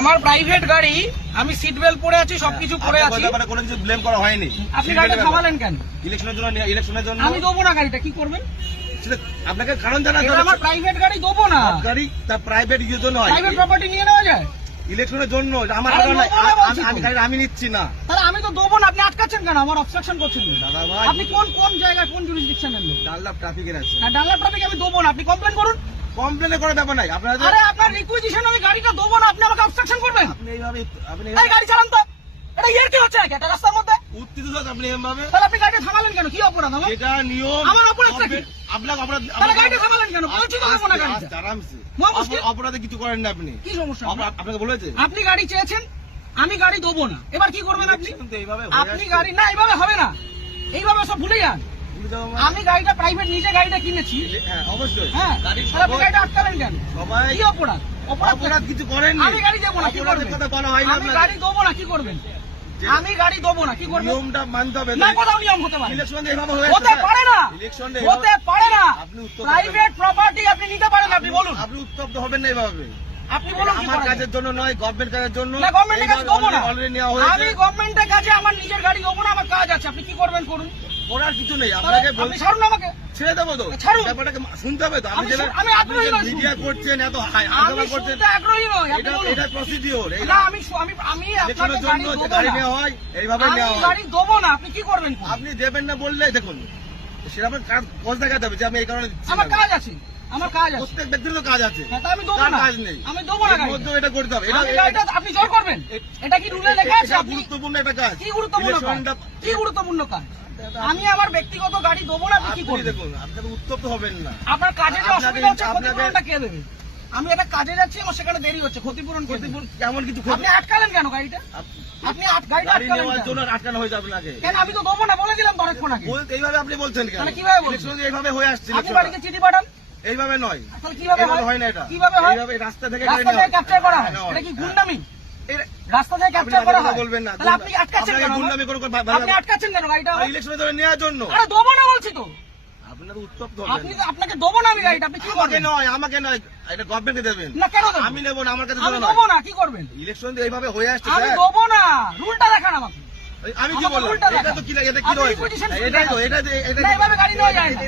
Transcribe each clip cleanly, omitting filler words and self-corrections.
আমার প্রাইভেট গাড়ি, আমি সিট বেল্ট পরে আছি, সবকিছু পরে আছি, কোনো কিছু ব্লেম করা হয়নি। আপনি গাড়িটা থামালেন কেন? ইলেকশনের জন্য আমি দেবো না গাড়িটা, কি করবেন? আপনাকে কারণ জানা, আমার প্রাইভেট গাড়ি দেবো না। গাড়ি তার প্রাইভেট ইউজের জন্য হয়, প্রাইভেট প্রপার্টি নিয়ে নেওয়া যায় ইলেকশনের জন্য। আমার গাড়ি আমি নিচ্ছি না, তাহলে আমি তো দেবো না। আপনি আটকাচ্ছেন কেন? আমার অবস্ট্রাকশন করছেন দাদা ভাই। আপনি কোন জায়গায়, কোন জুরিসডিকশনের লোক? ডানলাপ ট্রাফিকের আছে। ডানলাপ ট্রাফিক আমি দেবো না, আপনি কমপ্লেন করুন। কমপ্লেন করার ব্যাপার নাই আপনার। আরে আপনার রিকুইজিশন, আমি গাড়িটা দেবো না, আপনি আমাকে অবস্ট্রাকশন করবেন? আপনি এইভাবে এই গাড়ি চালান তো, এটা ইয়ার কি হচ্ছে নাকি একটা রাস্তার মধ্যে? উত্তেজিত আপনি এভাবে, তাহলে আপনি গাড়িটা থামালেন কেন? কি অপরাধ আমার? এটা নিয়ম। আমার অপরাধটা কি? আপনাকে অপরাধ, তাহলে গাড়িটা থামালেন কেন? বলছি তো দেবো না গাড়িটা। আরামসে মুশকিল। অপরাধে কিছু করেন না আপনি। কি সমস্যা? আপনাকে বলেছে আপনি গাড়ি চেয়েছেন, আমি গাড়ি দেবো না, এবার কি করবেন আপনি? কিন্তু এইভাবে আপনি গাড়ি না, এইভাবে হবে না, এইভাবে সব ভুলে যান। আমি গাড়িটা প্রাইভেট, নিজে গাড়িটা কিনেছি। হ্যাঁ অবশ্যই। হ্যাঁ, তাহলে আপনি গাড়িটা আটকালেন কেন? সবাই কি অপরাধ? অপরাধ কিছু করেন। আমি গাড়ি দেবো না, কি করবেন? কথা বলা হয় না, আমি গাড়ি দেবো না, কি করবেন? আমি গাড়ি দেবো না, কি করবেন? নিয়মটা মানতে হবে। না, কোথাও নিয়ম হতে পারে? ইলেকশন এইভাবে হতে পারে না, ইলেকশন হতে পারে না। আপনি উত্তপ্ত প্রাইভেট প্রপার্টি আপনি নিতে পারেন, আপনি বলুন। আপনি উত্তপ্ত হবেন না এইভাবে। আপনি বলুন কি আমার করা কাজের যায়? জন্য নয়, গভর্নমেন্ট কাজের জন্য। না, গভর্নমেন্টের কাছে দেবো না। অলরেডি নেওয়া হয়েছে। আমি গভর্নমেন্টের কাছে আমার নিজের গাড়ি দেবো না, আমার কাজ আছে, আপনি কি করবেন করুন। করার কিছু নেই, তাহলে আপনাকে আপনি ছাড়ুন আমাকে। ছেড়ে দেবো তো। ছাড়ুন। ব্যাপারটাকে শুনতে হবে তো। আমি আগ্রহী নই। মিডিয়া করছেন, এত আমি হাঙ্গামা করছেন, শুনতে আগ্রহী নই, আপনি এটা বলুন। এটা প্রসিডিওর। না, আমি আপনাকে ইলেকশনের গাড়ি জন্য দেবো গাড়ি না। নেওয়া হয়, এইভাবে আমি নেওয়া হয়। গাড়ি দেবো না, আপনি কি করবেন করুন। আপনি দেবেন না বললে দেখুন সেরকম কাজ দেখাতে হবে যে আমি এই কারণে দিচ্ছি আমার না। কাজ আছে, আমার কাজ আছে। প্রত্যেক ব্যক্তির তো কাজ আছে, হ্যাঁ, তা আমি দেবো তার না। কাজ নেই। আমি দেবো না এর গাড়িটা। মধ্যেও এটা করতে হবে। আমি গাড়িটা আপনি জোর করবেন? এটা কি রুলে লেখা আছে? এটা আপনি গুরুত্বপূর্ণ একটা কাজ। কি গুরুত্বপূর্ণ কাজ? ইলেকশনটা- কি গুরুত্বপূর্ণ কাজ? আমি আমার ব্যক্তিগত গাড়ি দেবো না, আপনি কি আপনি করবেন? দেখুন, আপনাকে উত্তপ্ত হবেন না। আপনার কাজে যে আপনাকে- অসুবিধা হচ্ছে, আপনাকে- ক্ষতিপূরণটা কে দেবে? আমি একটা কাজে যাচ্ছি, আমার সেখানে দেরি হচ্ছে, ক্ষতিপূরণ কে দেবে? ক্ষতিপূরণ কেমন কিছু আপনি আটকালেন কেন গাড়িটা? আপনি গাড়িটা গাড়ি আটকালেন নেওয়ার কেন? জন্য আটকানো হয়েছে আপনাকে। কেন? আমি তো দেবো না বলে দিলাম তো অনেকক্ষণ আগে। এইভাবে আপনি বলছেন কেন? তাহলে কিভাবে বলছেন? ইলেকশন এইভাবে হয়ে আসছে। আপনি বাড়িতে চিঠি পাঠান। এইভাবে নয়, তাহলে কিভাবে এইভাবে হয়? হয় না। এটা কিভাবে হয়? এইভাবে রাস্তা থেকে রাস্তা থেকে ক্যাপচার করা হয়, এটা কি গুন্ডামি? রাস্তা থেকে ক্যাপচার করা হয়? বলবেন না। তাহলে আপনি আটকাচ্ছেন কেন? গুন্ডামি করে আপনি আটকাচ্ছেন কেন গাড়িটা? ইলেকশনের জন্য নেওয়ার জন্য। আরে দেবো না বলছি তো। আপনার উত্তপ্ত আপনি হবেন। আপনাকে দেবো না আমি গাড়িটা, আপনি কি আমাকে করবেন? নয়, আমাকে নয়, এটা গভর্নমেন্টকে দেবেন। না, কেন দেবো? আমি নেবো না, আমার কাছে আমি দেবো না। দেবো না, কি করবেন? ইলেকশন এইভাবে হয়ে আসছে আমি স্যার। দেবো না, রুলটা দেখান আমাকে। আমি কি আমাকে বললাম? উল্টা এটা দেখান। তো কি এটা কি আপনি রয়েছে? requisition এটাই তো, দেখান। এটা না, এভাবে গাড়ি নেওয়া যায় না।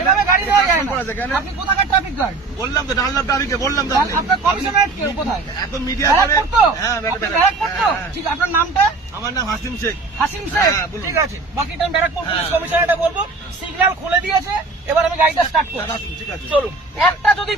এভাবে গাড়ি নেওয়া যায় না। করা যায় কেন? আপনি কোথাকার ট্রাফিক গার্ড? বললাম তো ডানলাপ ট্রাফিকে বললাম তো আপনি। আপনার কমিশনারেট কে কোথায়? এত মিডিয়া করে। ব্যারাকপুর তো? হ্যাঁ, আপনি ব্যারাকপুর তো? হ্যাঁ। ঠিক, আপনার নামটা? আমার নাম হাসিম শেখ। হাসিম শেখ? হ্যাঁ, বলুন। ঠিক আছে, বাকিটা আমি ব্যারাকপুর পুলিশ হ্যাঁ। কমিশনারেটে বলবো। সিগন্যাল খুলে দিয়েছে, এবার আমি গাড়িটা স্টার্ট করব। ঠিক আছে, চলুন। একটা যদি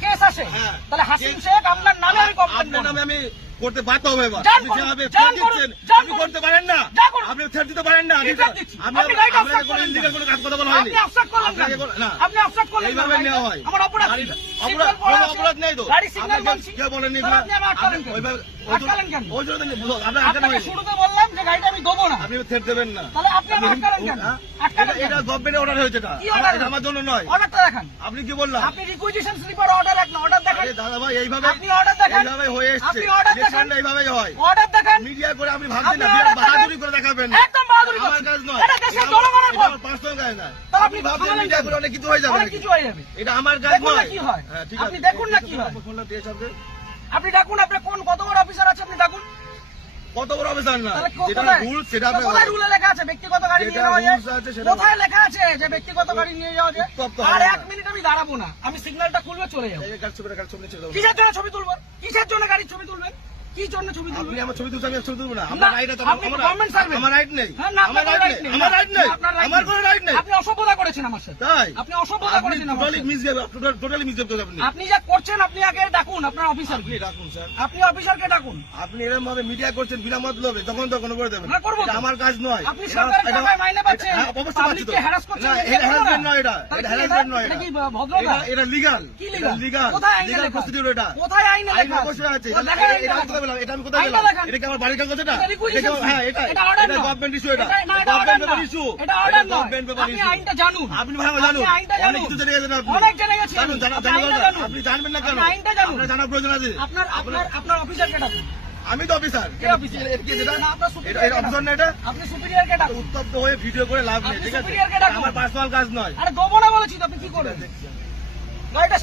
কেস আসে, হ্যাঁ। তাহলে হাসিম শেখ আপনার নামে আমি কমপ্লেন আপনার করব। নামে আমি করতে বাধ্য হবে এবার। যান আপনি করুন, যেভাবে যান threat করুন, দিচ্ছেন, যান আপনি করুন। করতে পারেন না। যান করুন। আপনি threat দিতে পারেন না। কি threat দিচ্ছি? আপনি গাড়িটা আপনাকে obstruct কোনো করলেন illegal কেন? কোনো কাজ কথা বলা হয়নি। আপনি obstruct করলেন আপনাকে কেন? কোনো- না। আপনি obstruct করলেন কেন? এইভাবে নেওয়া হয়। আমার অপরাধ কি? গাড়িটা- সিগন্যাল অপরাধ- পড়া কোনো আছে। অপরাধ নেই তো। গাড়ি সিগন্যাল আপনাকে মানছি। কেউ বলেনি তাহলে আপনি আমার আটকালেন কেন? ওইভাবে- আটকালেন কেন? ওই জন্য আপনার আটকানো আপনাকে হয়নি। শুরুতে বললাম যে গাড়িটা আমি দেবো না। আপনি থ্রেট দেবেন না। তাহলে আপনি আমার আটকালেন কেন? হ্যাঁ? আটকালেন এটা কেন? গভর্নমেন্টের অর্ডার হয়েছে এটা। কি order? এটা আমার জন্য নয়। অর্ডারটা দেখান। আপনি কি বললাম? আপনি রিকুইজিশন স্লিপার অর্ডার এক না, অর্ডার দেখান। আরে দাদা ভাই এইভাবে আপনি order দেখান। এইভাবে হয়ে এসেছে। আপনি order দেখান। ইলেকশনটা এইভাবেই হয়। অর্ডার দেখান। মিডিয়া করে আপনি ভাবছেন না আপনি order বাহাদুরি দেখান। করে দেখাবেন। একদম বাহাদুরি আমার করছেন। কাজ নয়। এটা দেশের জনগণের ভোট। পার্সোনাল কাজ না। তাহলে আপনি আপনি ভাবছেন থামালেন মিডিয়া কেন? করে অনেক কিছু হয়ে যাবে অনেক নাকি? কিছু হয়ে যাবে। এটা আমার কাজ দেখুন না নয়। কি হয়। হ্যাঁ, ঠিক আপনি আছে। দেখুন না কি হয়। ফোনটা দিয়ে সব দে। আপনি ডাকুন, আপনার কত বড় অফিসার আছে আপনি ডাকুন। কত বড় অফিসার না তাহলে যেটা কোথায়? রুল সেটা আপনি কোথায় রুলে লেখা আছে ব্যক্তিগত গাড়ি যেটা নিয়ে যাওয়া যায়? rules আছে সেটা- কোথায় লেখা আছে যে ব্যক্তিগত গাড়ি নিয়ে যাওয়া যায়? উত্তপ্ত আর হবে এক না। মিনিট আমি দাঁড়াবো না, আমি সিগন্যালটা খুলবে চলে যাবো। এই কাজ ছবিটা কাজ ছবি ছেড়ে দাও। কিসের জন্য ছবি তুলবেন? কিসের জন্য গাড়ির ছবি তুলবেন? কি জন্য ছবি আপনি তুলবেন? আমার ছবি তুলছেন, আমি ছবি তুলবো না। না, আমার রাইট আছে। আপনি গভর্নমেন্ট সার্ভেন্ট। আমার রাইট নেই। হ্যাঁ, না, আমার আপনার রাইট right নেই। নেই। আমার রাইট নেই। আপনার right আমার নেই। কোনো রাইট নেই। আপনি অসভ্যতা করেছেন আমার সাথে। তাই আপনি অসভ্যতা আপনি করেছেন আমার টোটালি সাথে। মিসবিহেভ, টোটালি মিসবিহেভ করছেন আপনি। আপনি যা করছেন আপনি আগে ডাকুন আপনার অফিসার। আপনি ডাকুন স্যার। আপনি অফিসারকে ডাকুন। আপনি এরকম ভাবে মিডিয়া করছেন বিনা মতলবে, তখন তখন করে দেবেন। না, করবো তো। এটা আমার কাজ নয়। আপনি সরকারের টাকায় মাইনে পাচ্ছেন। হ্যাঁ, অবশ্যই পাচ্ছি তো। পাবলিককে harass করছেন, না, এটা এটা করবো না। harassment নয় এটা। তাহলে এটা কি harassment নয় এটা এটা। কি ভদ্রতা? এটা লিগ্যাল। কি legal? লিগ্যাল। কোথায় আইনে লিগ্যাল লেখা? প্রসিডিউর এটা। কোথায় আইনে আইন লেখা আছে? অবশ্যই আছে। ও, দেখান আইনটা এটা আমি দেখান। কোথায় পেলাম? এটা আমি কোথায় আইনটা পেলাম? দেখান। এটা কি আমার বাড়ির কাগজ এটা? এটা requisition এটা কি- হ্যাঁ, এটা এটা order নয়। গভর্নমেন্ট ইস্যু এটা। না, এটা order গভর্নমেন্ট নয়। ইস্যু। এটা order নয়। গভর্নমেন্ট পেপার আপনি ইস্যু। আইনটা জানুন। আপনি ভালো জানুন। আপনি আইনটা অনেক জানুন। কিছু জেনে গেছেন আপনি। অনেক জেনে গেছি জানুন, আমি। জানা আপনি জানা আইনটা দরকার। জানুন। আপনি জানবেন না কেন? আপনি আইনটা জানুন। আপনার জানার প্রয়োজন আছে। আপনার অফিসারকে ডাকুন। আমি তো অফিসার। কে অফিসার? এটা কি যেটা? না, আপনার superior এটা অফিসার না এটা? আপনি সুপিরিয়রকে ডাকুন। উত্তপ্ত হয়ে ভিডিও করে লাভ নেই, আপনি ঠিক আছে? superior কে ডাকুন। আমার পার্সোনাল কাজ নয়। আরে দেবো না বলেছি তো, আপনি কি করবেন? গাড়িটা